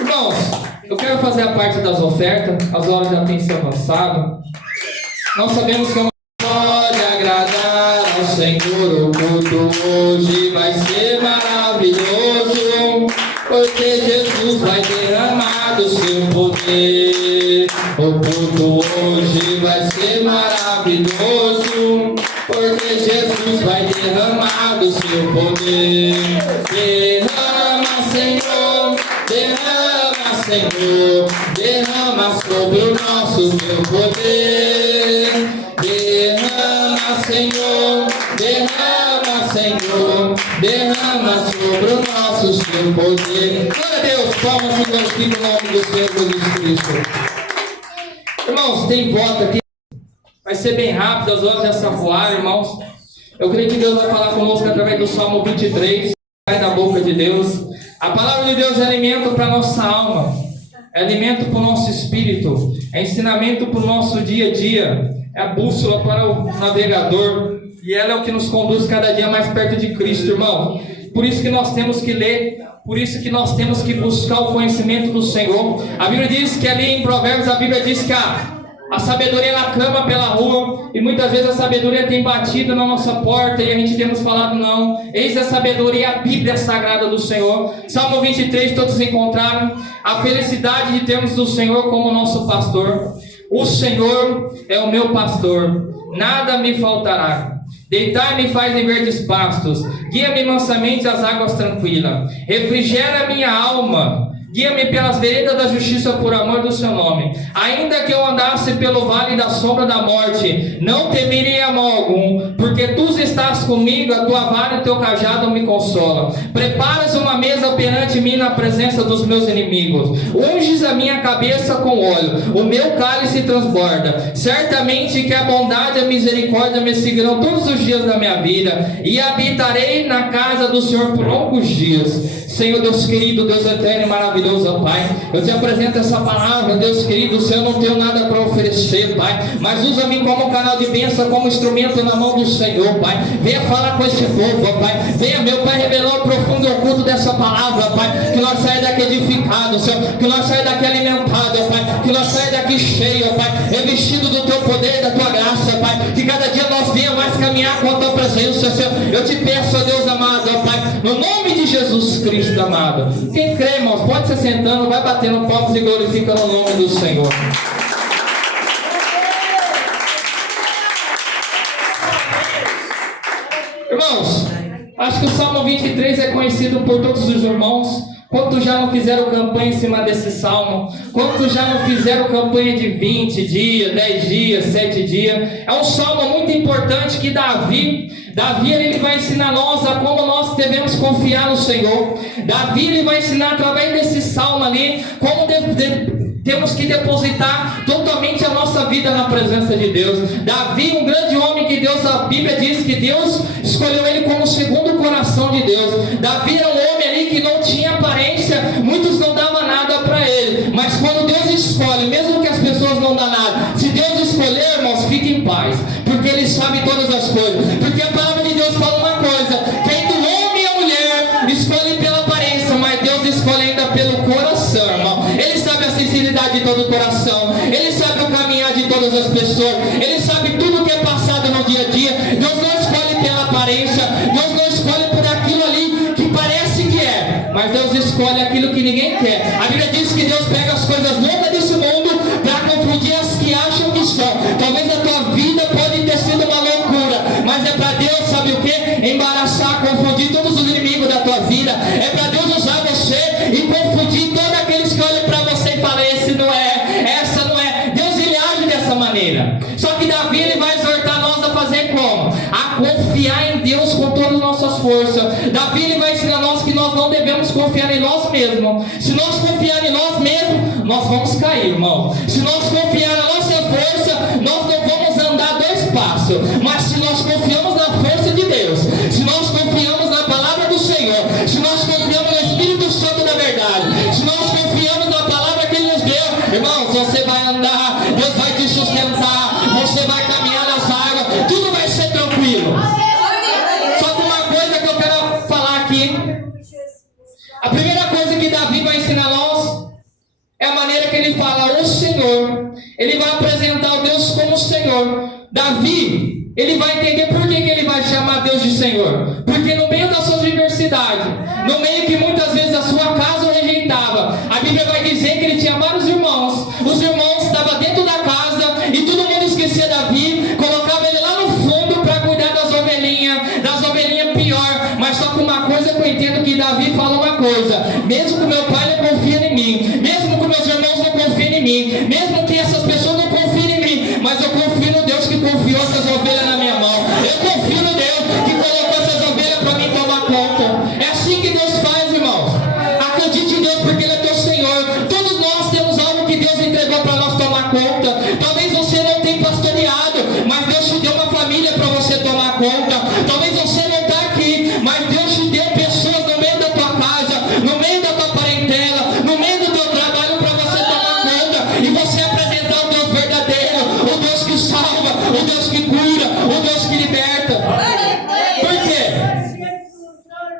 Irmãos, eu quero fazer a parte das ofertas. As horas já têm se avançado. Nós sabemos que pode agradar ao Senhor. O culto hoje vai ser maravilhoso, porque Jesus vai derramar do seu poder. O culto hoje vai ser maravilhoso, porque Jesus vai derramar do seu poder. Derrama, Senhor, derrama, Senhor, derrama sobre o nosso teu poder. Derrama, Senhor, derrama, Senhor, derrama sobre o nosso teu poder. Glória a Deus, palmas e glorifica o nome do Senhor Jesus Cristo. Irmãos, tem voto aqui. Vai ser bem rápido, as horas já se voaram, irmãos. Eu creio que Deus vai falar conosco através do Salmo 23, sai da boca de Deus. A palavra de Deus é alimento para a nossa alma, é alimento para o nosso espírito, é ensinamento para o nosso dia a dia, é a bússola para o navegador, e ela é o que nos conduz cada dia mais perto de Cristo, irmão. Por isso que nós temos que ler, por isso que nós temos que buscar o conhecimento do Senhor. A Bíblia diz que ali em Provérbios, a Bíblia diz que a sabedoria ela clama pela rua, e muitas vezes a sabedoria tem batido na nossa porta e a gente temos falado não. Eis a sabedoria, a Bíblia sagrada do Senhor. Salmo 23, todos encontraram a felicidade de termos o Senhor como nosso pastor. O Senhor é o meu pastor, nada me faltará. Deitar-me faz em verdes pastos, guia-me mansamente às águas tranquilas, refrigera minha alma. Guia-me pelas veredas da justiça por amor do seu nome. Ainda que eu andasse pelo vale da sombra da morte, não temeria mal algum, porque tu estás comigo, a tua vara e o teu cajado me consolam. Preparas uma mesa perante mim na presença dos meus inimigos. Unges a minha cabeça com óleo, o meu cálice transborda. Certamente que a bondade e a misericórdia me seguirão todos os dias da minha vida, e habitarei na casa do Senhor por longos dias. Senhor Deus querido, Deus eterno e maravilhoso, Pai, eu te apresento essa palavra, Deus querido. Senhor, eu não tenho nada para oferecer, Pai, mas usa-me como canal de bênção, como instrumento na mão do Senhor, Pai. Venha falar com esse povo, Pai. Venha, meu Pai, revelar o profundo oculto dessa palavra, Pai. Que nós saia daqui edificados, Senhor. Que nós saia daqui alimentados, Pai. Que nós saia daqui cheio, Pai, revestido do teu poder, da tua graça, Pai. Que cada dia nós venhamos mais caminhar com a tua presença, Senhor. Eu te peço, ó Deus amado, ó Pai, no nome de Jesus Cristo amado. Quem crê, irmãos, pode se sentando, vai batendo palmas e glorifica no nome do Senhor. Irmãos, acho que o Salmo 23 é conhecido por todos os irmãos. Quantos já não fizeram campanha em cima desse salmo? Quantos já não fizeram campanha de 20 dias, 10 dias, 7 dias? É um salmo muito importante que Davi ele vai ensinar nós a como nós devemos confiar no Senhor. Davi ele vai ensinar através desse salmo ali como temos que depositar totalmente a nossa vida na presença de Deus. Davi, um grande homem que Deus, a Bíblia diz que Deus escolheu ele como o segundo coração de Deus. Davi era um homem ali que não tinha aparência, muitos não davam nada para ele, mas quando Deus escolhe, mesmo que as pessoas não dão nada, se Deus escolher, irmãos, fique em paz, porque Ele sabe todas as coisas. Porque a palavra de Deus fala uma coisa, que ainda o homem e a mulher escolhem pela aparência, mas Deus escolhe ainda pelo coração, irmão. Ele sabe a sinceridade de todo o coração, Ele sabe o caminhar de todas as pessoas, Ele sabe tudo o que é passado no dia a dia. Deus não escolhe pela aparência, Deus não confiar em nós mesmos. Se nós confiar em nós mesmos, nós vamos cair, irmão. Se nós confiar na nossa força, nós não vamos andar 2 passos. Mas se nós confiamos na força de Deus, se nós confiamos na palavra do Senhor, se nós confiamos no Espírito Santo da verdade, se nós confiamos na palavra que Ele nos deu, irmãos, você vai andar, Deus vai te sustentar, você vai caminhar nas águas, tudo vai ser tranquilo. Só que uma coisa que eu quero falar aqui, a primeira coisa que Davi vai ensinar a nós é a maneira que ele fala o Senhor. Ele vai apresentar o Deus como o Senhor. Davi, ele vai entender por que ele vai chamar Deus de Senhor. Porque no meio das suas adversidades, no meio que muitas vezes a sua casa o rejeitava, a Bíblia vai dizer que ele tinha vários irmãos. Os irmãos estavam dentro da casa e todo mundo esquecia Davi, colocava ele lá no fundo para cuidar das ovelhinhas pior. Mas só que uma coisa que eu entendo que Davi fala uma coisa: mesmo que meu pai não confie em mim, mesmo que meus irmãos não confiem em mim, mesmo que essas pessoas não confiem em mim, mas eu confio no Deus que confiou essas ovelhas na minha mão. Eu confio no Deus que colocou essas ovelhas para mim tomar conta. É assim que Deus faz, irmãos. Acredite em Deus porque Ele é teu Senhor. Todos nós temos algo que Deus entregou para nós tomar conta. Talvez você não tenha pastoreado, mas Deus te deu uma família para você tomar conta. Talvez você não está aqui, mas Deus te deu pessoas no meio da tua casa, no meio da tua parentela, no meio do teu trabalho para você tomar conta e você apresentar o Deus verdadeiro, o Deus que salva, o Deus que cura, o Deus que liberta. Por quê?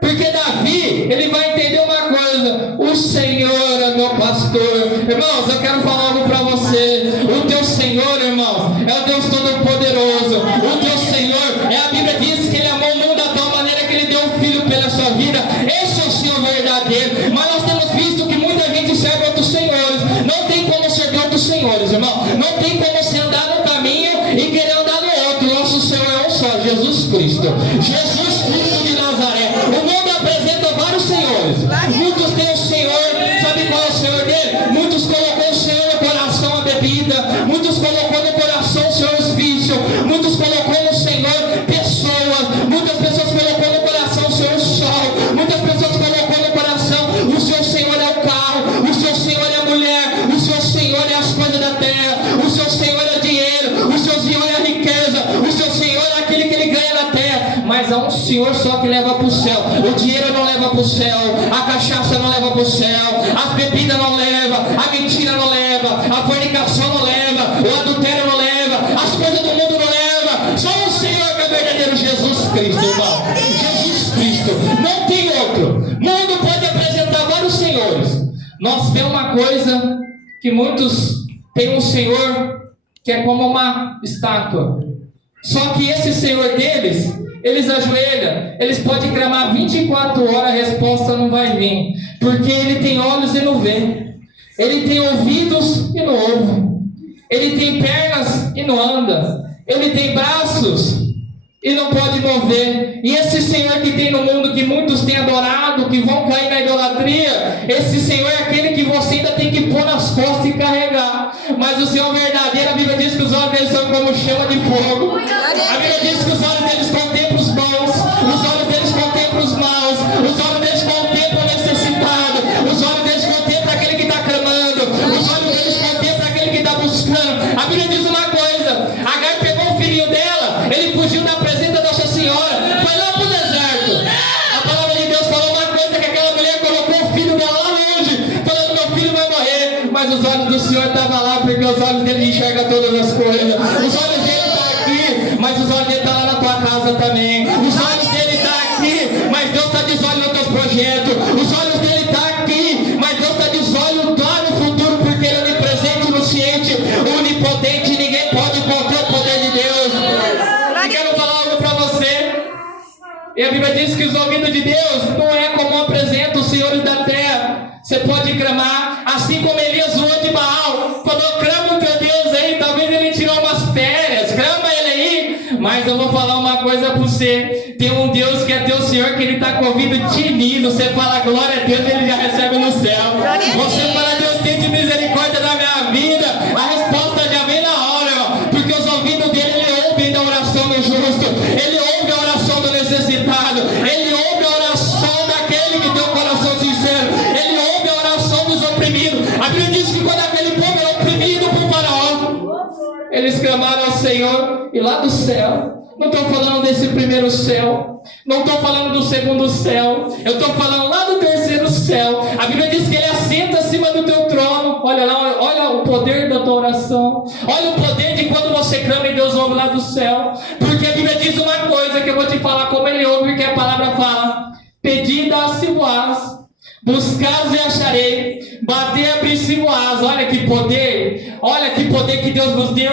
Porque Davi, ele vai entender uma coisa: o Senhor é meu pastor. Irmãos, eu quero falar algo para você. O teu Senhor, irmão, é o Deus Todo-Poderoso. O teu Senhor, a Bíblia diz que Ele amou o mundo da tal maneira que Ele deu um filho pela sua vida. Esse é o Senhor verdadeiro. Mas nós temos visto que muita gente serve outros senhores. Não tem como servir outros senhores, irmão. Não tem como você andar no caminho e querer andar no outro. Nosso Senhor é um só, Jesus Cristo. Jesus Cristo de Nazaré. O mundo apresenta vários senhores. Muitos têm o Senhor. Sabe qual é o Senhor dele? Muitos colocou o Senhor no coração a bebida. Muitos colocou no coração o Senhor os vícios. Muitos colocou no Senhor pessoas. Muitas pessoas colocou no coração o Senhor o sol. Muitas pessoas colocou no coração o seu Senhor é o carro. O seu Senhor é a mulher. O seu Senhor é as coisas da terra. O seu Senhor é o dinheiro. O seu Senhor é a riqueza. O seu Senhor é aquele que Ele ganha na terra. Mas há um Senhor só que leva para o céu. O dinheiro não leva para o céu. A cachaça não leva para o céu. As bebidas não levam. A mentira não leva. A fornicação não leva. O adultério não leva. As coisas do mundo não leva. Só o Senhor que é verdadeiro, Jesus Cristo, irmão. Jesus Cristo. Não tem outro. O mundo pode apresentar vários senhores. Nós vemos uma coisa que muitos têm um Senhor que é como uma estátua. Só que esse Senhor deles, eles ajoelham, eles podem clamar 24 horas, a resposta não vai vir. Porque Ele tem olhos e não vê. Ele tem ouvidos e não ouve. Ele tem pernas e não anda. Ele tem braços e não pode mover. E esse Senhor que tem no mundo, que muitos têm adorado, que vão cair na idolatria, esse Senhor é aquele que você ainda tem que pôr nas costas e carregar. Mas o Senhor verdadeiro, a Bíblia diz que os olhos deles são como chama de fogo. A Bíblia diz que os olhos deles contemplam os bons, os olhos deles contemplam os maus, os olhos deles contemplam o necessitado, os olhos deles contemplam aquele que está clamando, os olhos deles contemplam aquele que está buscando. A Bíblia diz uma coisa: Agar pegou o filhinho dela, ele fugiu da presença da Nossa Senhora, foi lá para o deserto. A palavra de Deus falou uma coisa, que aquela mulher colocou o filho dela lá longe, falando: meu filho vai morrer. Mas os olhos do Senhor estavam lá, porque os olhos dele enxergam todas as coisas. Os olhos dele estão aqui, mas os olhos dele estão lá na tua casa também. Os olhos dele estão aqui, mas Deus está de olho nos teus projetos. Os olhos dele estão aqui, mas Deus está de olho lá no futuro, porque Ele é onipresente, onisciente, onipotente. Ninguém pode conter o poder de Deus. E quero falar algo para você. E a Bíblia diz que os ouvidos de Deus não é como apresenta os senhores da terra. Você pode clamar, assim como Elias, o de Baal, falou: clama o teu Deus aí, talvez ele tirou umas férias, clama ele aí. Mas eu vou falar uma coisa para você: tem um Deus que é teu Senhor, que Ele está com o ouvido tinindo. Você fala glória a Deus, Ele já recebe no céu. Você fala: Deus, tem de misericórdia da minha vida, a resposta já vem na hora, irmão. Porque os ouvidos dele, Ele ouve a oração do justo, Ele ouve a oração do necessitado, Ele ouve a oração daquele que tem um coração sincero. A Bíblia diz que quando aquele povo era oprimido por Faraó, eles clamaram ao Senhor e lá do céu, não estou falando desse primeiro céu, não estou falando do segundo céu, eu estou falando lá do terceiro céu. A Bíblia diz que Ele assenta acima do teu trono. Olha lá, olha o poder da tua oração, olha o poder de quando você clama e Deus ouve lá do céu. Porque a Bíblia diz uma coisa que eu vou te falar como Ele ouve, porque a palavra fala: pedi, dá-se-vos, buscar e acharei, bater, abrir-se-vos. Olha que poder que Deus nos deu.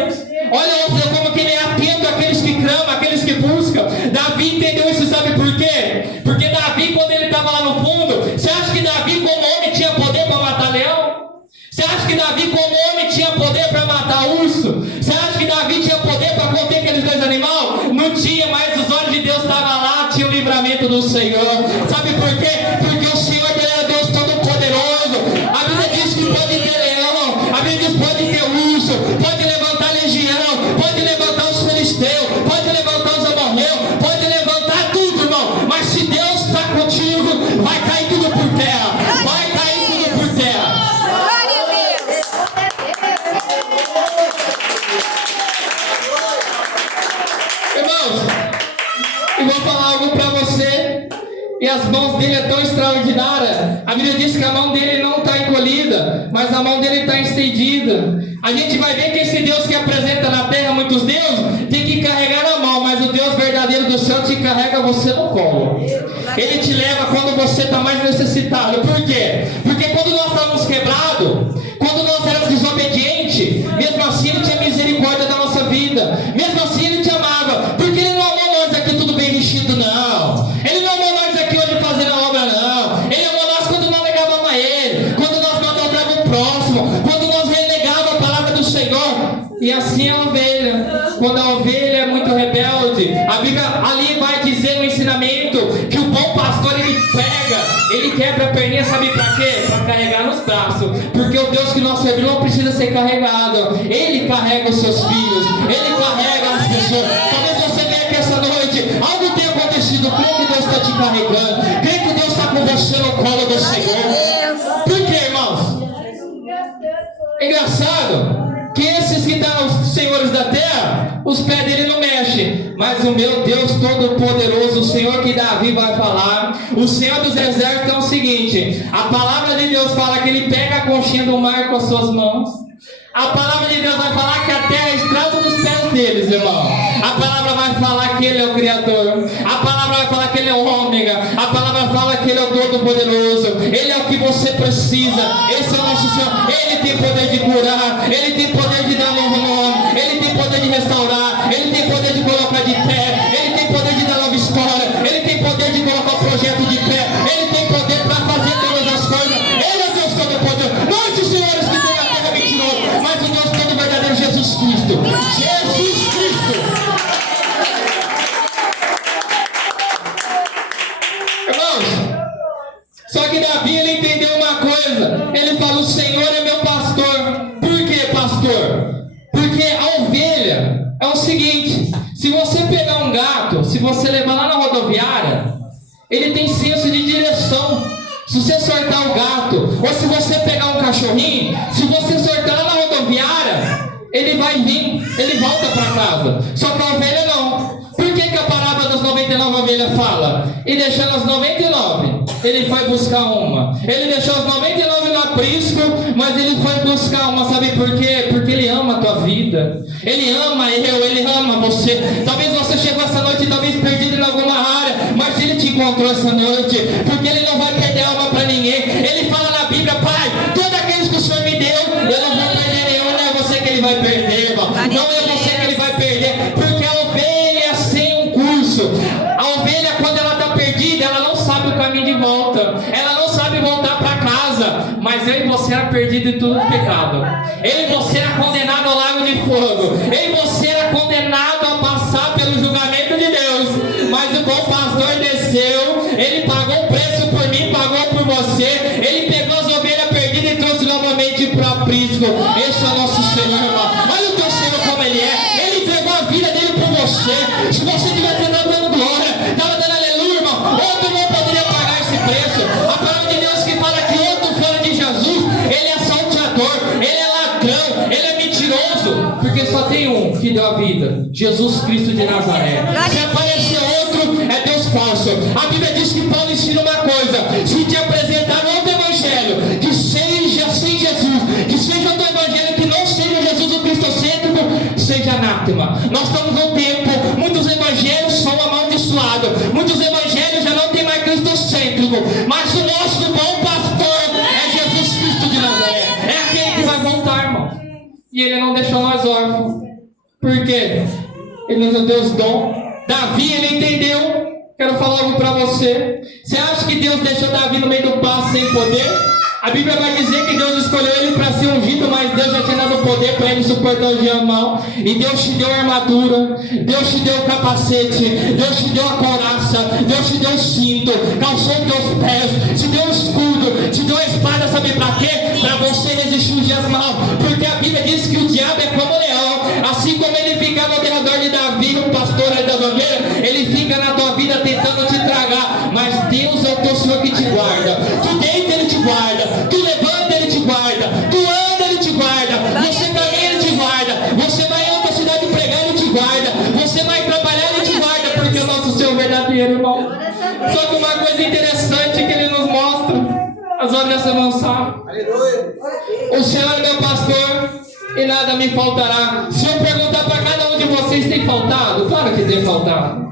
Olha como que Ele é atento àqueles que clamam, àqueles que buscam. Davi entendeu isso, sabe por quê? Porque Davi, quando ele estava lá no fundo, você acha que Davi como homem tinha poder para matar leão? Você acha que Davi como homem tinha poder para matar urso? Você acha que Davi tinha poder para conter aqueles dois animais? Não tinha, mas os olhos de Deus estavam lá, tinha o livramento do Senhor. Sabe por quê? Porque o Senhor é Deus Todo-Poderoso. A Bíblia diz que pode ter leão, a Bíblia diz que pode ter urso, pode levantar legião, pode levantar os filisteus, pode levantar os amorreus, pode levantar tudo, irmão. Mas se Deus está contigo, vai cair tudo por terra. Vai cair tudo por terra. Irmãos, eu vou falar algo para você. E as mãos dele é tão extraordinária. A Bíblia diz que a mão dele não está encolhida, mas a mão dele está estendida. A gente vai ver que esse Deus que apresenta na terra muitos deuses tem que carregar na mão, mas o Deus verdadeiro do céu te carrega você no colo. Ele te leva quando você está mais necessitado. Por quê? Porque quando nós estávamos quebrados, quando nós éramos desobedientes, mesmo assim Ele tinha misericórdia da nossa vida. Mesmo assim Ele te amava. Porque Ele não amou nós aqui tudo bem vestido, não. Ele não amou nós aqui hoje fazendo a obra, não. Ele amou nós quando nós negávamos a Ele, quando nós maltratávamos o próximo, quando nós renegávamos a palavra do Senhor. E assim é a ovelha. Quando a ovelha é muito rebelde, a Bíblia ali vai dizer no ensinamento que o bom pastor ele quebra a perninha, sabe pra quê? Pra carregar nos braços. Porque o Deus que nós servimos não precisa ser carregado. Ele carrega os seus filhos, Ele carrega as pessoas. Talvez você venha aqui essa noite, algo tenha acontecido, creio que Deus está te carregando, creio que Deus está com você no colo do Senhor. Por quê, irmãos? É engraçado que esses que estão os senhores da terra, os pés dele não mexem, mas o meu Deus Todo-Poderoso, o Senhor que Davi vai falar, o Senhor dos Exércitos, é o seguinte: a palavra de Deus fala que Ele pega a conchinha do mar com as suas mãos. A palavra de Deus vai falar que a terra é estrada dos pés deles, irmão. A palavra vai falar que Ele é o Criador. A palavra vai falar que Ele é o Ômega. A palavra fala que Ele é o Todo-Poderoso. Ele é o que você precisa. Esse é o nosso Senhor. Ele tem poder de curar. Ele tem poder de dar novo nome. Ele tem poder de restaurar. Ele tem poder de colocar de pé. Ele tem poder de dar nova história. Ele tem poder de colocar o projeto de pé. Ele tem poder para fazer todas as coisas. Ele é Deus Todo-Poderoso. Não esses senhores que tem na terra mentiroso, mas o Deus todo verdadeiro, Jesus Cristo. Jesus Cristo. Irmãos, só que Davi, ele entendeu uma coisa. Ele fala: o Senhor é meu pastor. Por que, pastor? Porque a ovelha é o seguinte: se você pegar um gato, se você levar lá na rodoviária, ele tem senso de direção. Se você soltar o gato, ou se você pegar um cachorrinho, se você soltar lá na rodoviária, ele vai vir, ele volta para casa. Só que a ovelha não. Por que a parábola das 99 ovelhas fala? E deixando as 99, ele foi buscar uma. Ele deixou as 99 no aprisco, mas ele foi buscar uma. Sabe por quê? Porque Ele ama a tua vida. Ele ama Ele ama você. Talvez você chegou essa noite, talvez perdido em alguma área, mas Ele te encontrou essa noite, porque Ele não vai perder alma para ninguém. Ele fala na Bíblia: Pai, todos aqueles que o Senhor me deu, eu não vou perder nenhum. Não é você que Ele vai perder, irmão. Não é você que Ele vai perder, porque a ovelha sem um curso, a ovelha, quando ela está perdida, ela não sabe o caminho de volta, ela não sabe voltar para casa. Mas eu e você era perdido em tudo pecado. Eu e você era condenado ao lago de fogo. Eu e você era condenado a passar pelo julgamento de Deus. Mas o bom pastor desceu, Ele pagou o preço por mim, pagou por você. Ele pegou as ovelhas perdidas e trouxe novamente para o aprisco. Esse é o nosso Senhor, irmão. Olha o teu Senhor como Ele é. Ele entregou a vida dele por você. Se você tivesse dando glória, estava dando aleluia, irmão, outro não poderia pagar esse preço. A palavra de Deus que fala que outro fora de Jesus, ele é salteador. que deu a vida? Jesus Cristo de Nazaré. Se aparecer outro, é Deus falso. A Bíblia diz que Paulo ensina uma coisa: se te apresentar outro evangelho que seja sem Jesus, que seja outro evangelho que não seja Jesus o cristocêntrico, seja anátema. Nós estamos num tempo, muitos evangelhos são amaldiçoados, muitos evangelhos já não tem mais cristocêntrico, mas o nosso bom pastor é Jesus Cristo de Nazaré. É aquele que vai voltar, irmão. E ele não deixou nós órfãos. Por quê? Ele nos deu os dons. Davi, ele entendeu. Quero falar algo para você. Você acha que Deus deixou Davi no meio do passo sem poder? A Bíblia vai dizer que Deus escolheu ele para ser ungido, mas Deus já tinha dado poder para ele suportar o dia mal. E Deus te deu a armadura, Deus te deu o capacete, Deus te deu a couraça, Deus te deu o cinto, calçou os teus pés, te deu o escudo, te deu a espada, sabe para quê? Para você resistir os dias maus. Porque a Bíblia diz que o diabo é como leão, assim como ele ficava ao redor de Davi, o pastor ali das ovelhas, ele fica na tua vida tentando te tragar, mas Deus é o teu Senhor que te guarda. Tu deita, ele te guarda. Tu levanta, ele te guarda. Tu anda, ele te guarda. Você caminha, ele te guarda. Você vai em outra cidade pregar, ele te guarda. Você vai trabalhar, ele te guarda. Porque o nosso Senhor é verdadeiro, irmão. Só que uma coisa interessante que ele nos mostra: as horas se avançaram. O Senhor é meu pastor e nada me faltará. Se eu perguntar para cada um de vocês, tem faltado? Claro que tem faltado.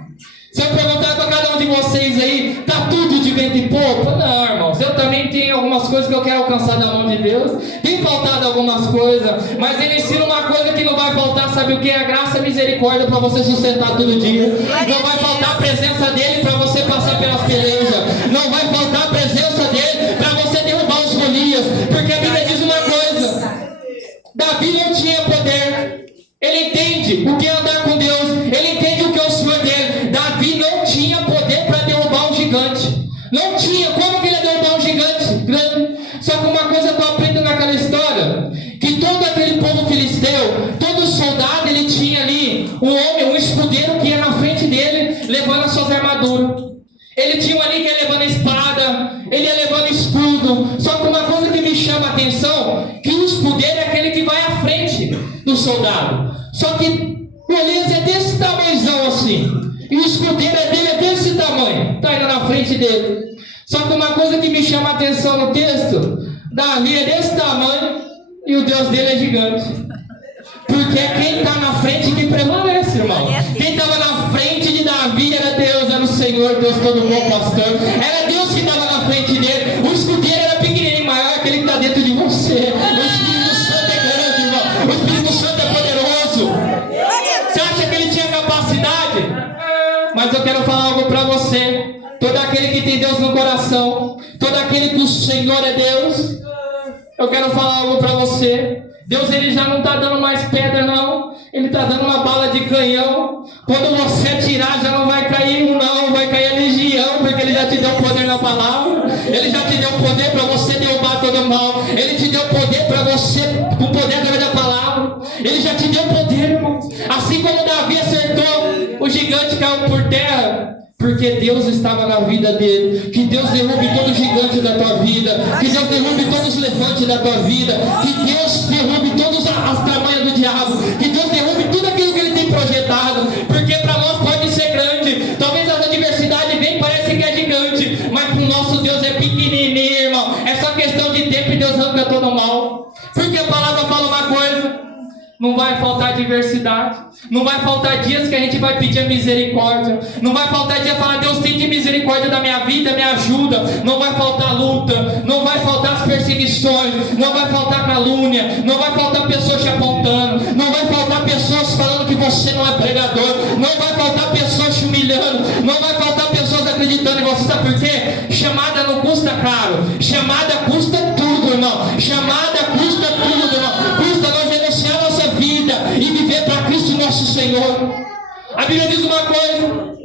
Se eu perguntar para cada um de vocês aí, tá tudo de vento e pouco? Não, irmãos, eu também tenho algumas coisas que eu quero alcançar da mão de Deus. Tem faltado algumas coisas, mas ele ensina uma coisa que não vai faltar, sabe o que? A graça e a misericórdia para você sustentar todo dia. Não vai faltar a presença dele para você passar pelas pelejas. Não vai faltar a presença dele para você derrubar os Golias. Porque a Bíblia diz uma coisa: Davi não tinha poder. Ele entende o que é andar com Deus. Ele entende o que é o Senhor dele. Davi não tinha poder para derrubar um gigante. Não tinha. Como que ele ia derrubar um gigante grande? Só que uma coisa que eu aprendo naquela história, que todo aquele povo filisteu, todo soldado, ele tinha ali um homem, um escudeiro que ia na frente dele, levando as suas armaduras. Ele tinha um ali que ia levando a espada, ele ia levando escudo. Só que uma coisa que me chama a atenção, que o escudeiro é aquele que vai à frente do soldado. Só que Golias é desse tamanhozão assim, e o escudeiro dele é desse tamanho, está indo na frente dele. Só que uma coisa que me chama a atenção no texto: Davi é desse tamanho e o Deus dele é gigante. Porque é quem está na frente que prevalece, irmão. Quem estava na frente de Davi era Deus, era o Senhor, Deus todo bom pastor. Era Deus que estava na frente dele. O escudeiro era pequenininho, maior, aquele que está dentro de você. O Espírito Santo é grande, irmão. O Espírito Santo é poderoso. Você acha que ele tinha capacidade? Mas eu quero falar algo para você. Todo aquele que tem Deus no coração, todo aquele que o Senhor é Deus, eu quero falar algo para você. Deus, ele já não está dando mais pedra, não. Ele está dando uma bala de canhão. Quando você atirar, já não vai cair um, não. Vai cair a legião, porque ele já te deu poder na palavra. Ele já te deu poder para você derrubar todo o mal. Ele te deu poder para você, o poder através da palavra. Ele já te deu poder, irmão. Assim como Davi acertou, o gigante caiu por terra. Porque Deus estava na vida dele. Que Deus derrube todo gigante da tua vida. Que Deus derrube todos os levantes da tua vida. Que Deus derrube todas as tamanhas do diabo. Que Deus derrube tudo aquilo que ele tem projetado. Porque para nós pode ser grande. Talvez as adversidades venham, parece que é gigante. Mas para o nosso Deus é pequenininho, irmão. É só questão de tempo e Deus arranca todo o mal. Porque a palavra fala uma coisa: não vai faltar adversidade. Não vai faltar dias que a gente vai pedir a misericórdia. Não vai faltar dia falar: Deus, tem de misericórdia da minha vida, me ajuda. Não vai faltar luta. Não vai faltar as perseguições. Não vai faltar calúnia. Não vai faltar pessoas te apontando. Não vai faltar pessoas falando que você não é pregador. Não vai faltar pessoas te humilhando. Não vai faltar pessoas acreditando em você. Sabe por quê? Chamada não custa caro. Chamada custa tudo, irmão. Chamada custa tudo, irmão. Custa nós renunciar a nossa vida e viver para Cristo nosso Senhor. A Bíblia diz uma coisa: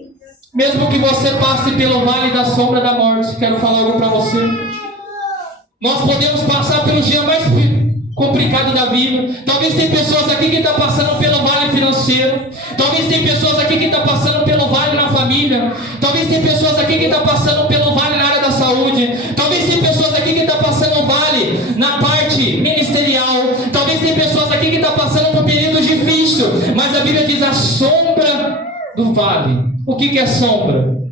mesmo que você passe pelo vale da sombra da morte, quero falar algo para você. Nós podemos passar pelo dia mais complicado da vida. Talvez tem pessoas aqui que estão passando pelo vale financeiro. Talvez tem pessoas aqui que estão passando pelo vale na família. Talvez tem pessoas aqui que estão passando pelo vale na área da saúde. Talvez tem pessoas aqui que estão passando o vale na parte ministerial. Talvez tem pessoas aqui que estão passando por períodos difíceis. Mas a Bíblia diz a sombra do vale. O que é sombra?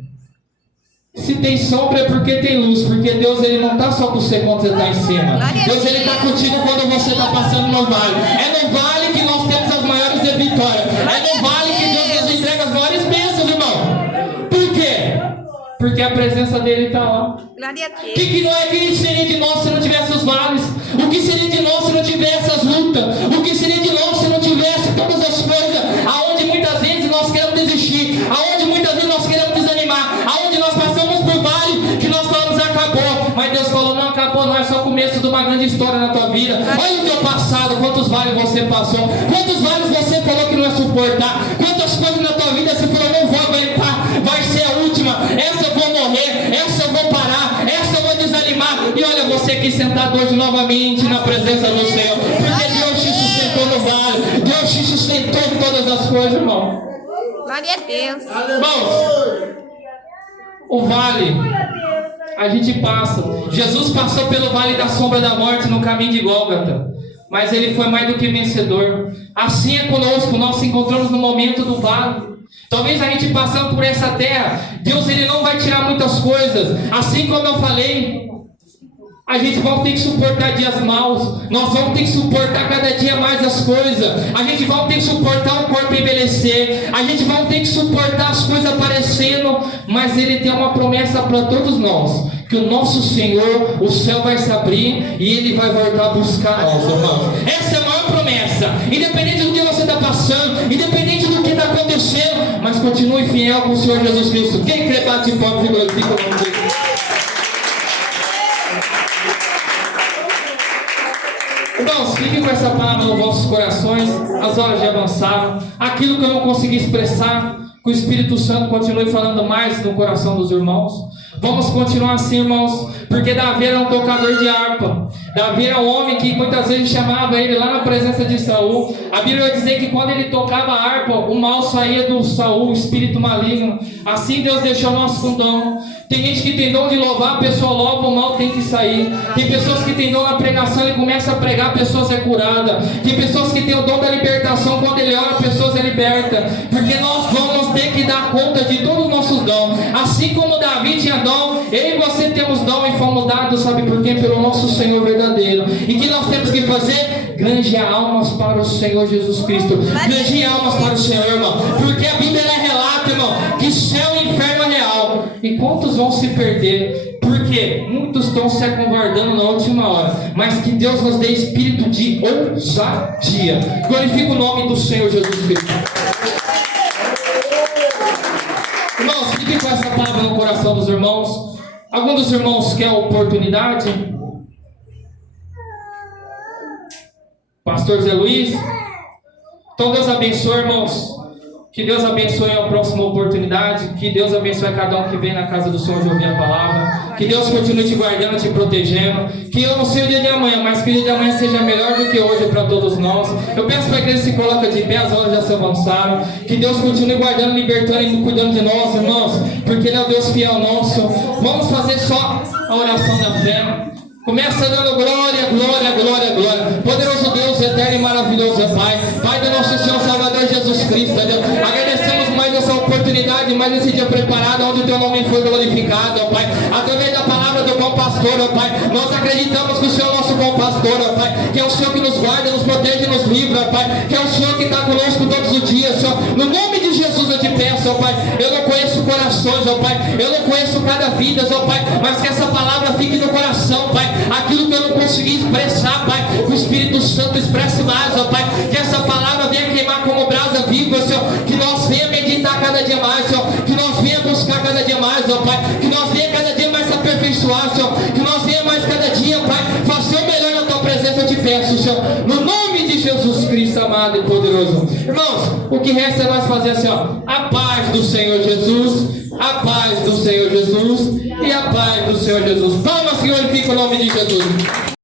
Se tem sombra é porque tem luz, porque Deus ele não está só com você quando você está em cima. Deus ele está contigo quando você está passando no vale. É no vale que nós temos as maiores vitórias. É no vale que Deus nos entrega as maiores bênçãos, irmão. Por quê? Porque a presença dele está lá. O que seria de nós se não tivesse os vales? O que seria de nós se não tivesse as lutas? O que seria de nós se não tivesse todas as coisas? Aonde muitas vezes nós queremos desistir, aonde muitas vezes nós queremos desanimar, aonde nós passamos por vale que nós falamos acabou, mas Deus falou não acabou, não é só o começo de uma grande história na tua vida. Olha o teu passado, quantos vales você passou, quantos vales você falou que não ia suportar, quantas coisas na tua vida você falou não vou aguentar, vai ser a última, essa eu vou morrer, essa eu vou parar, essa eu vou desanimar. E olha você aqui sentado hoje novamente na presença do Senhor, porque Deus te sustentou no vale, Deus te sustentou em todas as coisas, irmão. Glória a Deus. Irmãos, o vale a gente passa. Jesus passou pelo vale da sombra da morte no caminho de Gólgota, mas ele foi mais do que vencedor. Assim é conosco, nós nos encontramos no momento do vale. Talvez a gente passando por essa terra, Deus ele não vai tirar muitas coisas. Assim como eu falei, a gente vai ter que suportar dias maus, nós vamos ter que suportar cada dia mais as coisas, a gente vai ter que suportar o corpo envelhecer, a gente vai ter que suportar as coisas aparecendo, mas ele tem uma promessa para todos nós, que o nosso Senhor, o céu vai se abrir e ele vai voltar a buscar nós, irmãos. Essa é a maior promessa, independente do que você está passando, independente do que está acontecendo, mas continue fiel com o Senhor Jesus Cristo. Quem crê bate palmas e glorifica o nome dele. Irmãos, fiquem com essa palavra nos vossos corações. As horas já avançaram. Aquilo que eu não consegui expressar, que o Espírito Santo continue falando mais no coração dos irmãos. Vamos continuar assim, irmãos, porque Davi era um tocador de harpa. Davi era um homem que muitas vezes chamava ele lá na presença de Saul. A Bíblia vai dizer que quando ele tocava a harpa, o mal saía do Saul, o espírito maligno. Assim Deus deixou nós com dom. Tem gente que tem dom de louvar, a pessoa louva, o mal tem que sair. Tem pessoas que têm dom na pregação, ele começa a pregar, a pessoa é curada. Tem pessoas que têm o dom da libertação, quando ele ora, a pessoa é liberta. Porque nós vamos ter que dar conta de todos os nossos dons. Assim como Davi tinha dom, eu e você temos dom e fomos dados, sabe por quê? Pelo nosso Senhor verdadeiro. E que nós temos que fazer? Granjear almas para o Senhor Jesus Cristo. Granjear almas para o Senhor, irmão. Porque a Bíblia relata, irmão, que céu e inferno é real. E quantos vão se perder? Porque muitos estão se acovardando na última hora. Mas que Deus nos dê espírito de ousadia. Glorifica o nome do Senhor Jesus Cristo. Irmãos, fiquem com essa palavra no coração dos irmãos. Algum dos irmãos quer oportunidade? Pastor Zé Luiz? Então Deus abençoe, irmãos. Que Deus abençoe a próxima oportunidade. Que Deus abençoe cada um que vem na casa do Senhor de ouvir a palavra. Que Deus continue te guardando, te protegendo. Que eu não sei o dia de amanhã, mas que o dia de amanhã seja melhor do que hoje para todos nós. Eu peço para a igreja se coloque de pé, as horas já se avançaram. Que Deus continue guardando, libertando e cuidando de nós, irmãos. Porque Ele é o Deus fiel nosso. Vamos fazer só a oração da fé. Começa dando glória, glória, glória, glória. Poderoso Deus, eterno e maravilhoso é Pai. Pai do nosso Senhor Salvador Jesus Cristo, Deus. Agradecemos mais essa oportunidade, mais esse dia preparado, onde o Teu nome foi glorificado, ó Pai. Através da palavra do bom pastor, ó Pai. Nós acreditamos que o Senhor é o nosso bom pastor, ó Pai. Que é o Senhor que nos guarda, nos protege e nos livra, ó Pai. Que é o Senhor que está conosco todos os dias, Senhor. No nome de Jesus eu te peço, ó Pai. Eu não conheço corações, ó Pai. Eu não conheço cada vida, ó Pai. Mas que essa palavra fique no coração, Pai. Aquilo que eu não consegui expressar, Pai, que o Espírito Santo expresse mais, ó Pai, que essa palavra venha queimar como brasa viva, Senhor, que nós venha meditar cada dia mais, Senhor, que nós venha buscar cada dia mais, ó Pai, que nós venha cada dia mais se aperfeiçoar, Senhor, que nós venha mais cada dia, Pai, fazer o melhor na Tua presença, eu te peço, Senhor, no nome de Jesus Cristo, amado e poderoso. Irmãos, o que resta é nós fazer assim, ó, a paz do Senhor Jesus, a paz do Senhor Jesus e a paz do Senhor Jesus. Palmas, Senhor, e fica o nome de Jesus.